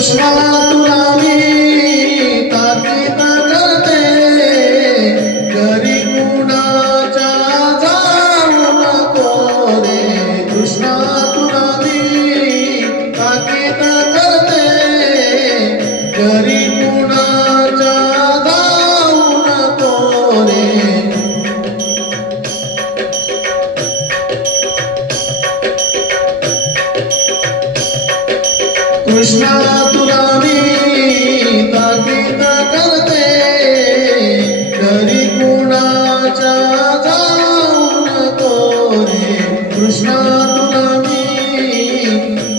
कृष्णा तुला मी ताकीद करते, घरी कुणाच्या जाऊ नको रे. कृष्णा तुला मी ताकीद करते, घरी कुणाच्या जाऊ नको रे. कृष्णा तुला मी ताकीद करते, घरी कुणाच्या जाऊ नको रे. कृष्णा तुला मी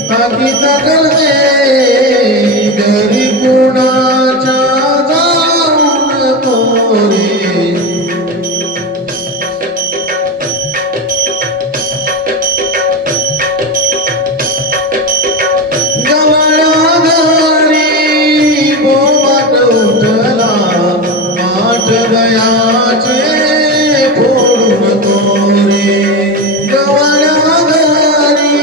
ताकीद करते, घरी कुणाच्या जाऊ नको रे. दयाचे फोडू नको रे. गवळ्या घरी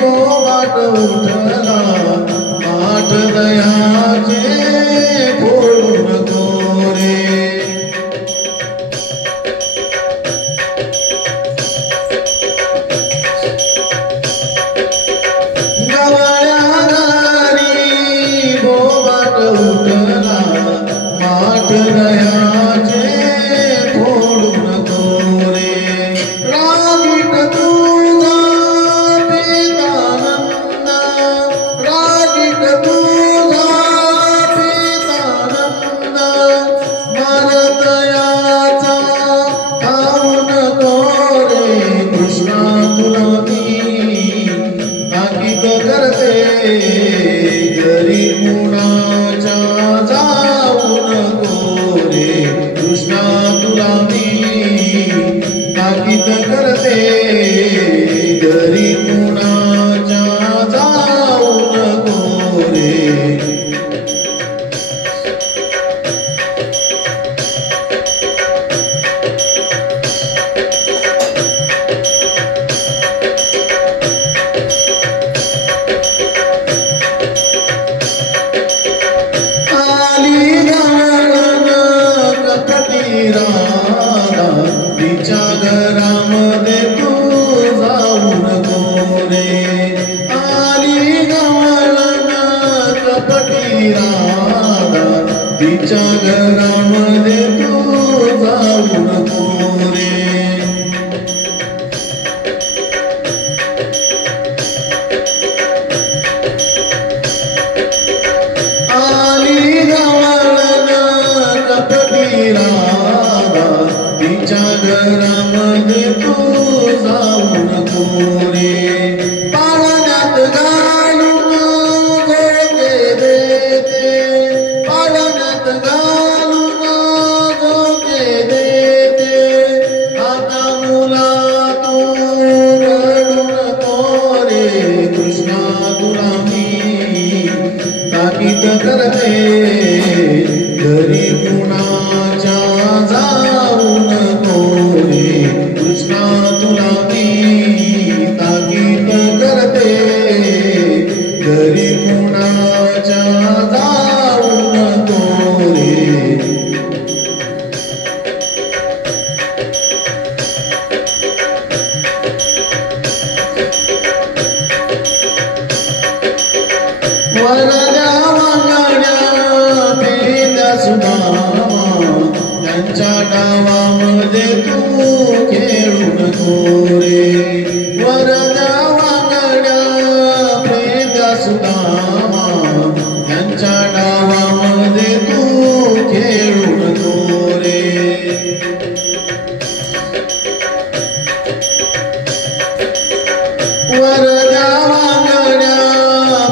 बोबाट उठला, माठ दयाचे फोडू नको रे. गवळ्या घरी बोबाट उठला, माठ दयाचे फोडू नको रे. रागीट तुझा पितानंद, रागीट तुझा पितानंद, मरत याचा खाऊ नको रे. कृष्णा तुला मी ताकीद करते, घरी कुणाच्या जाऊ नको रे. कृष्णा तुला मी ताकीद करते, घरी कुणाच्या जाऊ नको रे. राधा तिच्या घरामध्ये तू जाऊ नको रे. आली गवळण कपटी राधा, तिच्या घरामध्ये तू जाऊ नको रे. आली गवळण कपटी राधा, तिच्या घरामध्ये तू जाऊ नको रे. पाळण्यात घालून झोके देते, पाळण्यात घालून झोके देते, आता मुला तू रडू नको रे. कृष्णा तुला मी ताकीद करते, घरी कुणाच्या जाऊ नको रे. कृष्णा तुला मी ताकीद करते, घरी कुणाच्या जाऊ नको रे. वरद्या वांगड्या पेल्या सुदामा, त्यांच्या डावामध्ये तू खेळू नको रे. वरद्या वांगड्या पेल्या सुदामा, त्यांच्या डावामध्ये तू खेळू नको रे. वरद्या वांगड्या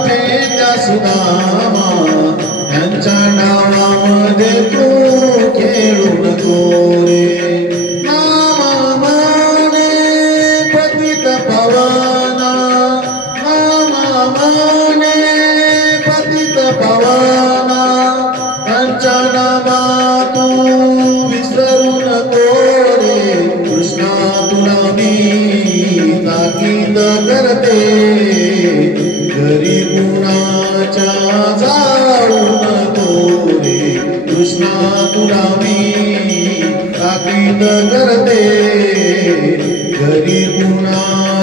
पेल्या सुदामा, त्यांच्या डावामध्ये तू खेळू नको रे. नामा माने पतित पवना, नामा माने पतित पवना, त्यांच्या नामा तू विसरू नको रे. कृष्णा तुला मी ताकीद करते, घरी कुणा प्रेमाच्या जाळू नको रे कृष्णा तुला मी ताकीद करते घरी पुन्हा